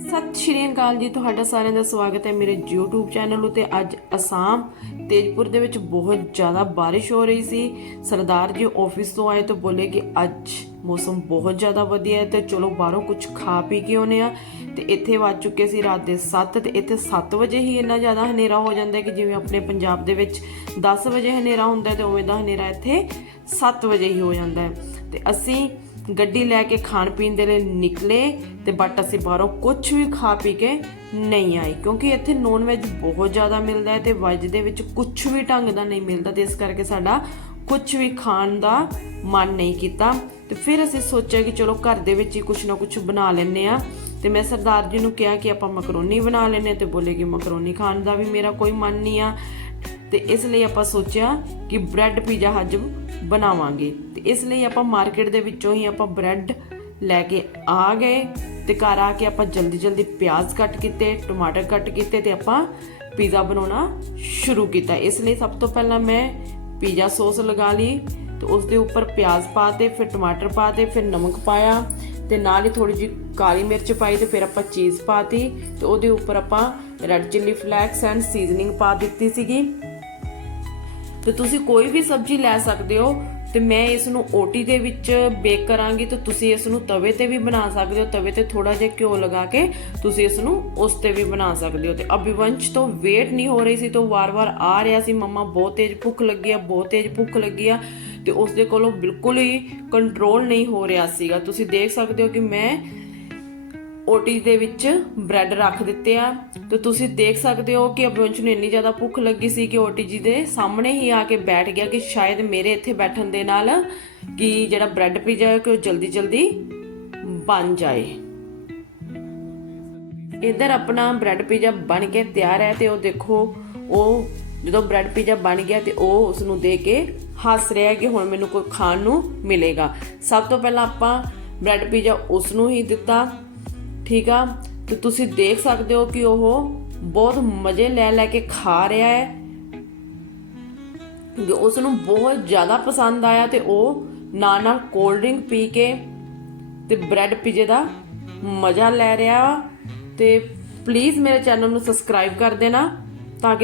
ਸਤਿ ਸ਼੍ਰੀ ਅਕਾਲ ਜੀ, ਤੁਹਾਡਾ ਸਾਰਿਆਂ ਦਾ ਸਵਾਗਤ ਹੈ ਮੇਰੇ YouTube ਚੈਨਲ ਉਤੇ। ਅੱਜ ਅਸਾਮ, ਤੇਜਪੁਰ ਦੇ ਵਿੱਚ ਬਹੁਤ ਜ਼ਿਆਦਾ ਬਾਰਿਸ਼ ਹੋ ਰਹੀ ਸੀ। ਸਰਦਾਰ ਜੀ ਆਫਿਸ ਤੋਂ ਆਏ ਤਾਂ ਬੋਲੇ ਕਿ ਅੱਜ ਮੌਸਮ ਬਹੁਤ ਜ਼ਿਆਦਾ ਵਧੀਆ ਹੈ ਤੇ ਚਲੋ ਬਾਹਰੋਂ ਕੁਝ ਖਾ ਪੀ ਕੇ ਆਉਨੇ ਆ ਤੇ ਇੱਥੇ ਵੱਜ ਚੁੱਕੇ ਸੀ ਰਾਤ ਦੇ 7 ਤੇ ਇੱਥੇ 7 ਵਜੇ ਹੀ ਇੰਨਾ ਜ਼ਿਆਦਾ ਹਨੇਰਾ ਹੋ ਜਾਂਦਾ ਹੈ ਕਿ ਜਿਵੇਂ ਆਪਣੇ ਪੰਜਾਬ ਦੇ ਵਿੱਚ 10 ਵਜੇ ਹਨੇਰਾ ਹੁੰਦਾ ਹੈ ਤੇ ਉਵੇਂ ਦਾ ਹਨੇਰਾ ਇੱਥੇ 7 ਵਜੇ ਹੀ ਹੋ ਜਾਂਦਾ ਹੈ। ਤੇ ਅਸੀਂ ਗੱਡੀ ਲੈ ਕੇ ਖਾਣ ਪੀਣ ਦੇ ਲਈ ਨਿਕਲੇ ਤੇ ਬਟ ਅਸੀਂ ਬਾਹਰੋਂ ਕੁਝ ਵੀ ਖਾ ਪੀ ਕੇ ਨਹੀਂ ਆਏ, ਕਿਉਂਕਿ ਇੱਥੇ ਨੌਨ ਵੈਜ ਬਹੁਤ ਜ਼ਿਆਦਾ ਮਿਲਦਾ ਹੈ ਤੇ ਵੈਜ ਦੇ ਵਿੱਚ ਕੁਝ ਵੀ ਢੰਗ ਦਾ ਨਹੀਂ ਮਿਲਦਾ ਤੇ ਇਸ ਕਰਕੇ ਸਾਡਾ ਕੁਝ ਵੀ ਖਾਣ ਦਾ ਮਨ ਨਹੀਂ ਕੀਤਾ। ਤੇ ਫਿਰ ਅਸੀਂ ਸੋਚਿਆ ਕਿ ਚਲੋ ਘਰ ਦੇ ਵਿੱਚ ਹੀ ਕੁਝ ਨਾ ਕੁਝ ਬਣਾ ਲੈਂਦੇ ਆ ਤੇ ਮੈਂ ਸਰਦਾਰ ਜੀ ਨੂੰ ਕਿਹਾ ਕਿ ਆਪਾਂ ਮਕਰੋਨੀ ਬਣਾ ਲੈਨੇ ਆ ਤੇ ਬੋਲੇ ਕਿ ਮਕਰੋਨੀ ਖਾਣ ਦਾ ਵੀ ਮੇਰਾ ਕੋਈ ਮਨ ਨਹੀਂ ਆ। ਤੇ ਇਸ ਲਈ ਆਪਾਂ ਸੋਚਿਆ ਕਿ ਬ੍ਰੈਡ ਪੀਜ਼ਾ ਹੱਜ ਬਣਾਵਾਂਗੇ। ਤੇ ਇਸ ਲਈ ਆਪਾਂ ਮਾਰਕੀਟ ਦੇ ਵਿੱਚੋਂ ਹੀ ਆਪਾਂ ਬ੍ਰੈਡ ਲੈ ਕੇ ਆ ਗਏ ਤੇ ਘਰ ਆ ਕੇ ਆਪਾਂ ਜਲਦੀ ਜਲਦੀ ਪਿਆਜ਼ ਕੱਟ ਕੀਤੇ, ਟਮਾਟਰ ਕੱਟ ਕੀਤੇ ਤੇ ਆਪਾਂ ਪੀਜ਼ਾ ਬਣਾਉਣਾ ਸ਼ੁਰੂ ਕੀਤਾ। ਇਸ ਲਈ ਸਭ ਤੋਂ ਪਹਿਲਾਂ ਮੈਂ ਪੀਜ਼ਾ ਸੌਸ ਲਗਾ ਲਈ ਤੇ ਉਸ ਦੇ ਉੱਪਰ ਪਿਆਜ਼ ਪਾਤੇ ਫਿਰ ਟਮਾਟਰ ਪਾਤੇ ਫਿਰ ਨਮਕ ਪਾਇਆ ਤੇ ਨਾਲ ਹੀ ਥੋੜੀ ਜਿਹੀ ਕਾਲੀ ਮਿਰਚ ਪਾਈ ਤੇ ਫਿਰ ਆਪਾਂ ਚੀਜ਼ ਪਾਤੀ ਤੇ ਉਹਦੇ ਉੱਪਰ ਆਪਾਂ red chilli flakes and seasoning ਪਾ ਦਿੱਤੀ ਸੀਗੀ। ਤੇ ਤੁਸੀਂ ਕੋਈ ਵੀ ਸਬਜ਼ੀ ਲੈ ਸਕਦੇ ਹੋ ਤੇ ਮੈਂ ਇਸ ਨੂੰ ਓਟੀ ਦੇ ਵਿੱਚ ਬੇਕ ਕਰਾਂਗੀ ਤੇ ਤੁਸੀਂ ਇਸ ਨੂੰ ਤਵੇ ਤੇ ਵੀ ਬਣਾ ਸਕਦੇ ਹੋ। ਤਵੇ ਤੇ ਥੋੜਾ ਜਿਹਾ ਘਿਓ ਲਗਾ ਕੇ ਤੁਸੀਂ ਇਸ ਨੂੰ ਉਸ ਤੇ ਵੀ ਬਣਾ ਸਕਦੇ ਹੋ। ਤੇ ਅਭਿਵੰਸ਼ ਤੋਂ ਵੇਟ ਨਹੀਂ ਹੋ ਰਹੀ ਸੀ ਤਾਂ ਵਾਰ-ਵਾਰ ਆ ਰਿਹਾ ਸੀ। ਮੰਮਾ, ਬਹੁਤ ਤੇਜ਼ ਭੁੱਖ ਲੱਗੀ ਆ, ਬਹੁਤ ਤੇਜ਼ ਭੁੱਖ ਲੱਗੀ ਆ ਤੇ ਉਸ ਦੇ ਕੋਲੋਂ ਬਿਲਕੁਲ ਹੀ ਕੰਟਰੋਲ ਨਹੀਂ ਹੋ ਰਿਹਾ ਸੀਗਾ। ਤੁਸੀਂ ਦੇਖ ਸਕਦੇ ਹੋ ਕਿ ਮੈਂ ਓਟੀ ਦੇ ਵਿੱਚ ਬ੍ਰੈਡ ਰੱਖ ਦਿੱਤੇ ਆ। ਤੇ ਤੁਸੀਂ ਦੇਖ ਸਕਦੇ ਹੋ ਕਿ ਅਭਿਵੰਸ਼ ਨੂੰ ਇੰਨੀ ਜ਼ਿਆਦਾ ਭੁੱਖ ਲੱਗੀ ਸੀ ਕਿ ਓਟੀ ਜੀ ਦੇ ਸਾਹਮਣੇ ਹੀ ਆ ਕੇ ਬੈਠ ਗਿਆ ਕਿ ਸ਼ਾਇਦ ਮੇਰੇ ਇੱਥੇ ਬੈਠਣ ਦੇ ਨਾਲ ਕਿ ਜਿਹੜਾ ਬ੍ਰੈਡ ਪੀਜ਼ਾ ਹੈ ਕਿ ਉਹ ਜਲਦੀ ਜਲਦੀ ਬਣ ਜਾਏ। ਇਧਰ ਆਪਣਾ ਬ੍ਰੈਡ ਪੀਜ਼ਾ ਬਣ ਕੇ ਤਿਆਰ ਹੈ ਤੇ ਉਹ ਦੇਖੋ, ਉਹ ਜਦੋਂ ਬ੍ਰੈਡ ਪੀਜ਼ਾ ਬਣ ਗਿਆ ਤੇ ਉਹ ਉਸ ਨੂੰ ਦੇ ਕੇ ਹੱਸ ਰਿਹਾ ਕਿ ਹੁਣ ਮੈਨੂੰ ਕੋਈ ਖਾਣ ਨੂੰ ਮਿਲੇਗਾ। ਸਭ ਤੋਂ ਪਹਿਲਾਂ ਆਪਾਂ ਬ੍ਰੈਡ ਪੀਜ਼ਾ ਉਸ ਨੂੰ ਹੀ ਦਿੱਤਾ। ਠੀਕ ਆ ਤੇ ਤੁਸੀਂ ਦੇਖ ਸਕਦੇ ਹੋ ਕਿ ਉਹ ਬਹੁਤ ਮਜ਼ੇ ਲੈ ਲੈ ਕੇ ਖਾ ਰਿਹਾ ਹੈ ਕਿ ਉਸ ਨੂੰ ਬਹੁਤ ਜ਼ਿਆਦਾ ਪਸੰਦ ਆਇਆ ਤੇ ਉਹ ਨਾਲ ਨਾਲ ਕੋਲਡ ਡਰਿੰਕ ਪੀ ਕੇ ਤੇ ਬ੍ਰੈਡ ਪੀਜ਼ੇ ਦਾ ਮਜ਼ਾ ਲੈ ਰਿਹਾ ਵਾ। ਤੇ ਪਲੀਜ਼ ਮੇਰੇ ਚੈਨਲ ਨੂੰ ਸਬਸਕ੍ਰਾਈਬ ਕਰ ਦੇਣਾ ਤਾਂ ਕਿ